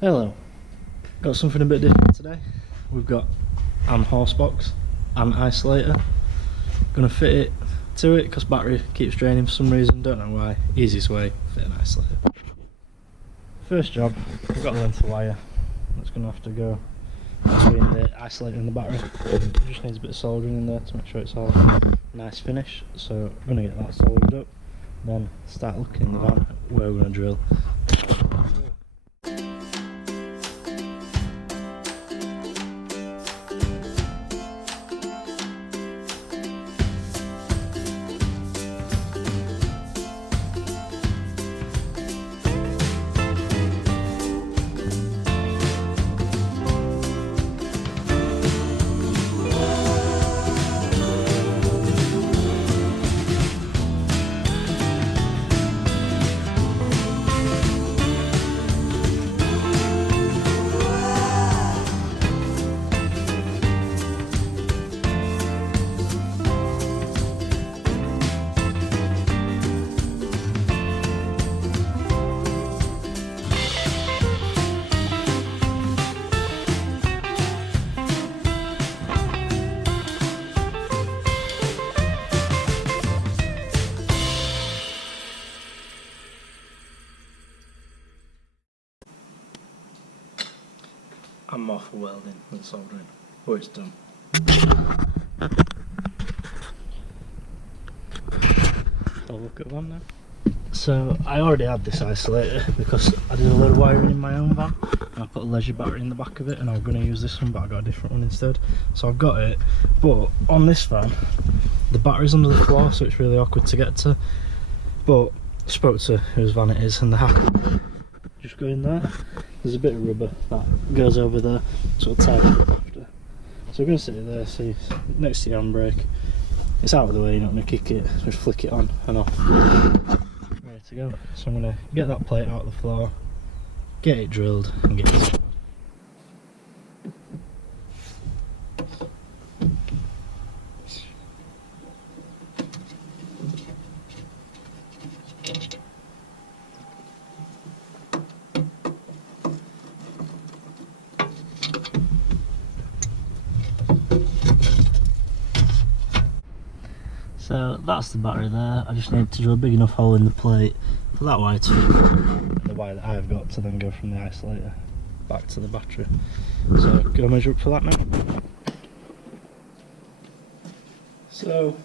Hello, got something a bit different today. We've got an horsebox and isolator. Gonna fit it to it because battery keeps draining for some reason, don't know why. Easiest way, fit an isolator. First job, we've got a length of wire that's gonna have to go between the isolator and the battery. It just needs a bit of soldering in there to make sure it's all nice finish. So I'm gonna get that soldered up, then start looking in the van at where we're gonna drill. I'm more for welding than soldering. Oh, it's done. I'll look at one now. So I already had this isolator because I did a load of wiring in my own van and I put a leisure battery in the back of it, and I was going to use this one but I got a different one instead. So I've got it, but on this van the battery's under the floor, so it's really awkward to get to. But I spoke to whose van it is and they're happy. Just go in there. There's a bit of rubber that goes over there, so it'll tie it up after. So we're going to sit it there, see, next to the handbrake. It's out of the way, you're not going to kick it, just flick it on and off. Ready to go. So I'm going to get that plate out of the floor, get it drilled and get it started. So that's the battery there. I just need to drill a big enough hole in the plate for that wire to fit the wire that I've got to then go from the isolator back to the battery. So go measure up for that now. So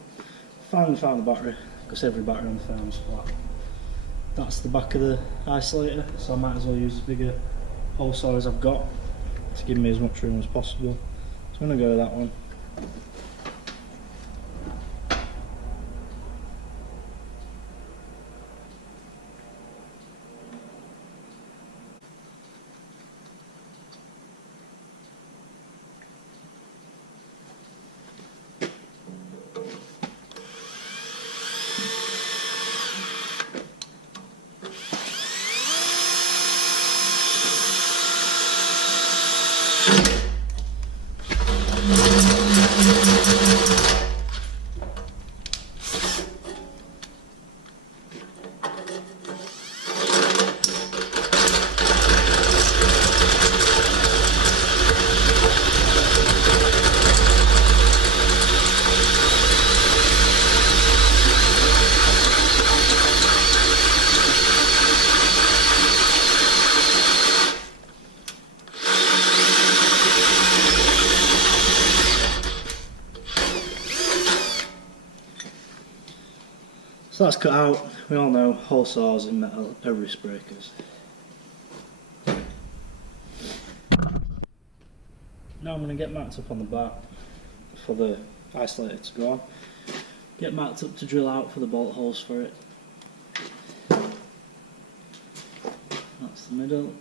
finally found the battery, because every battery on the farm is flat. That's the back of the isolator, so I might as well use as big a hole saw as I've got to give me as much room as possible. So I'm going to go with that one. So that's cut out. We all know hole saws in metal are wrist breakers. Now I'm going to get marked up on the back for the isolator to go on. Get marked up to drill out for the bolt holes for it. That's the middle.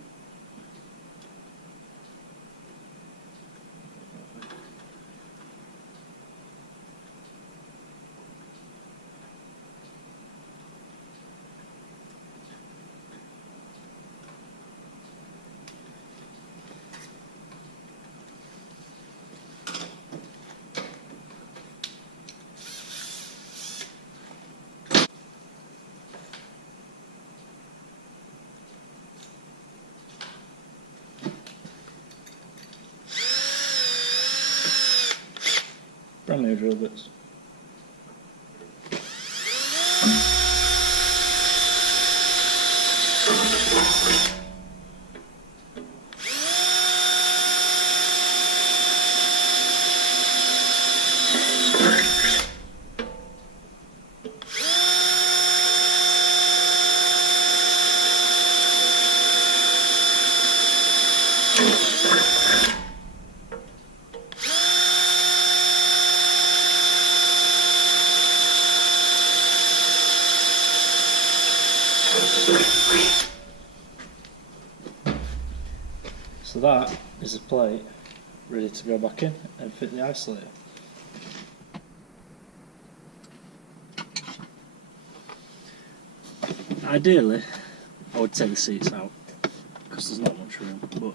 brand new drill bits. So that is a plate ready to go back in and fit the isolator. Ideally, I would take the seats out because there's not much room, but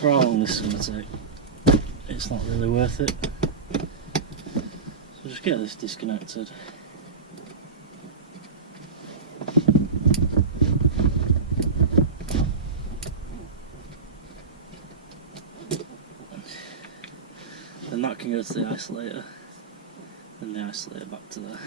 for how long this is going to take, it's not really worth it. So just get this disconnected. Then that can go to the isolator, and the isolator back to there.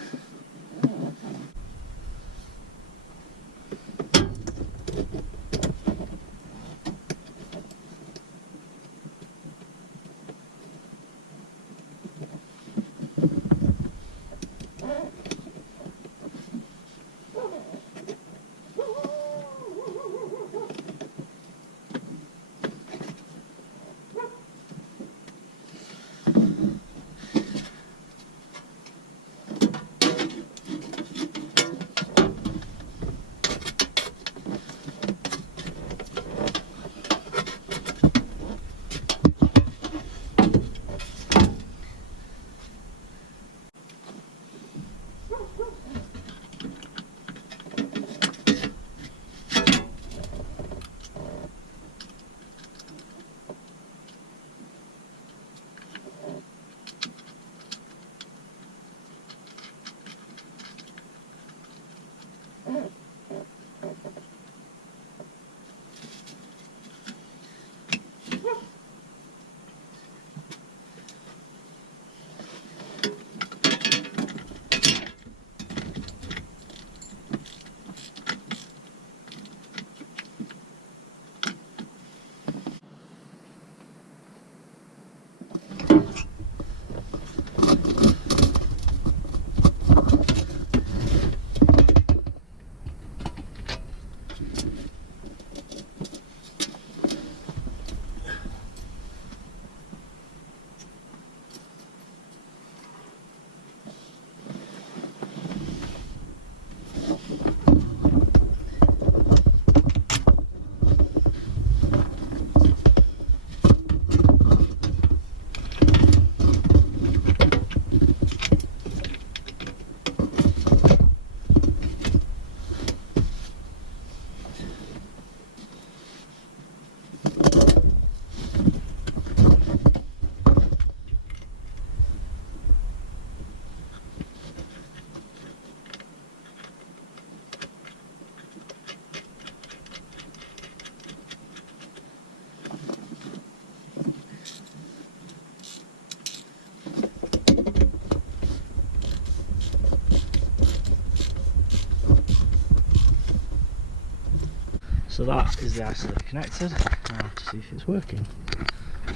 So that is the isolator connected. Now to see if it's working.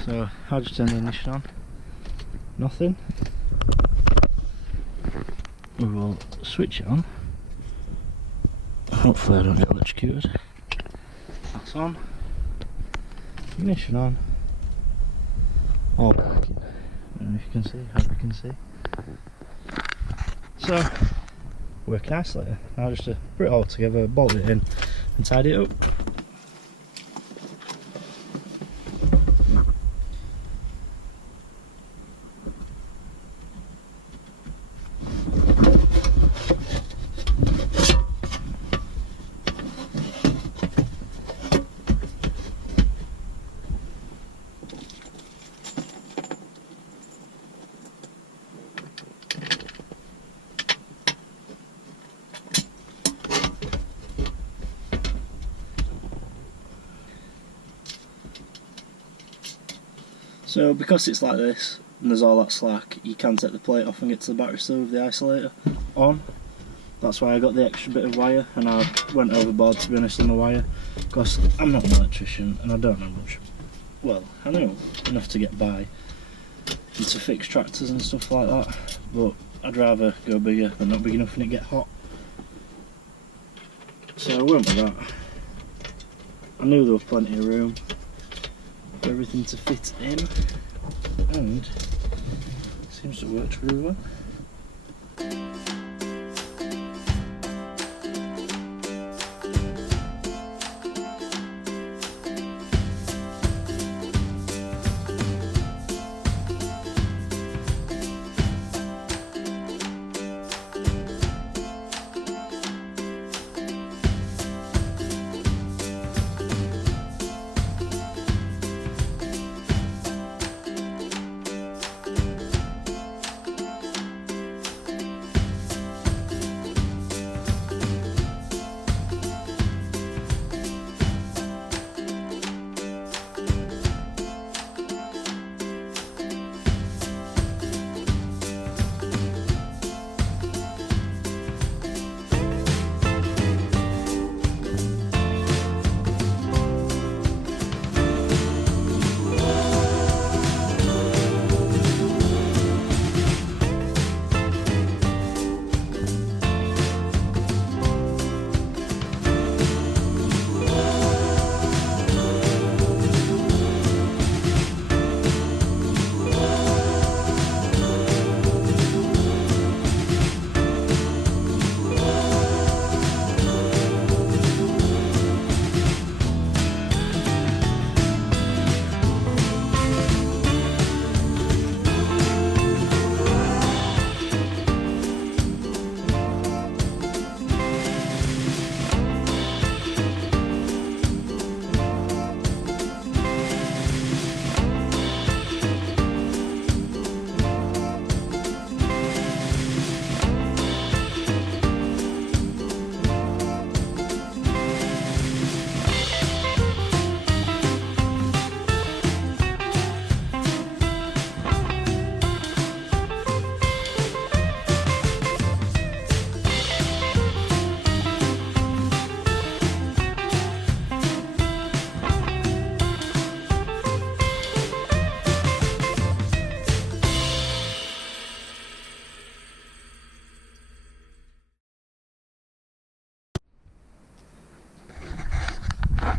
So I'll just turn the ignition on. Nothing. We will switch it on. Hopefully I don't get electrocuted. That's on. Ignition on. All working. I don't know if you can see, hope you can see. So, working isolator. Now just to put it all together, bolt it in and tidy it up. So because it's like this, and there's all that slack, you can take the plate off and get to the battery still with the isolator on. That's why I got the extra bit of wire, and I went overboard, to be honest, on the wire, because I'm not an electrician and I don't know much. Well, I know enough to get by and to fix tractors and stuff like that, but I'd rather go bigger than not big enough and it get hot. So I went with that. I knew there was plenty of room for everything to fit in, and it seems to work really well.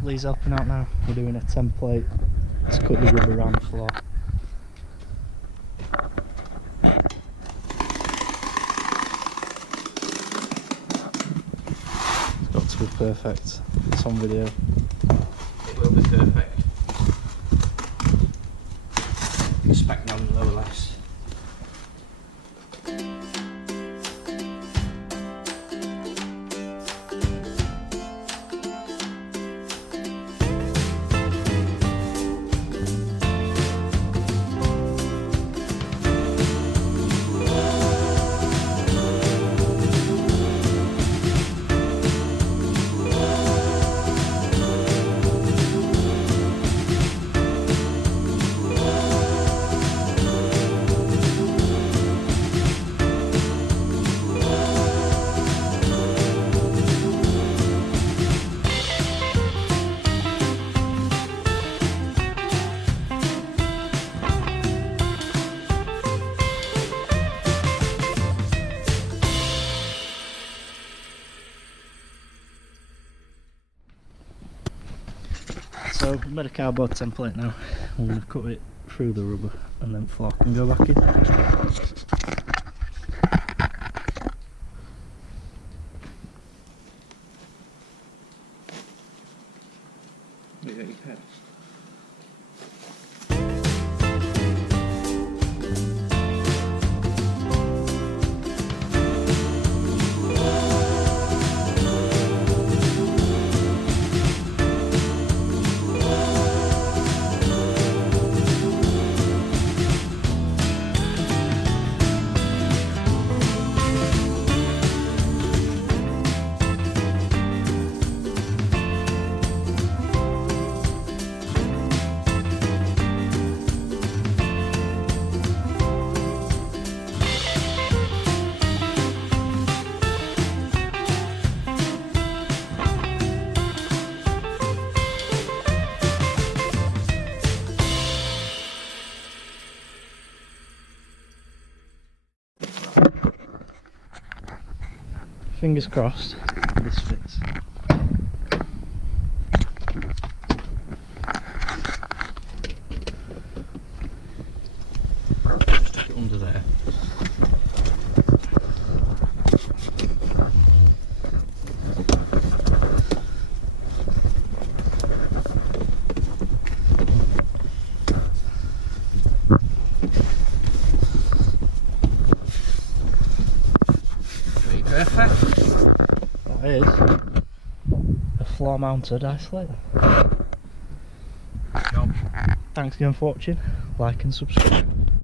Lee's helping out now. We're doing a template to cut the rubber around the floor. It's got to be perfect. It's on video. It will be perfect. Spec down the lower less. So I've made a cardboard template now. I'm going to cut it through the rubber and then floor can go back in. fingers crossed this fits. Just tuck it under there. Pretty perfect. That is a floor mounted isolator. Job. Thanks again for watching, like and subscribe.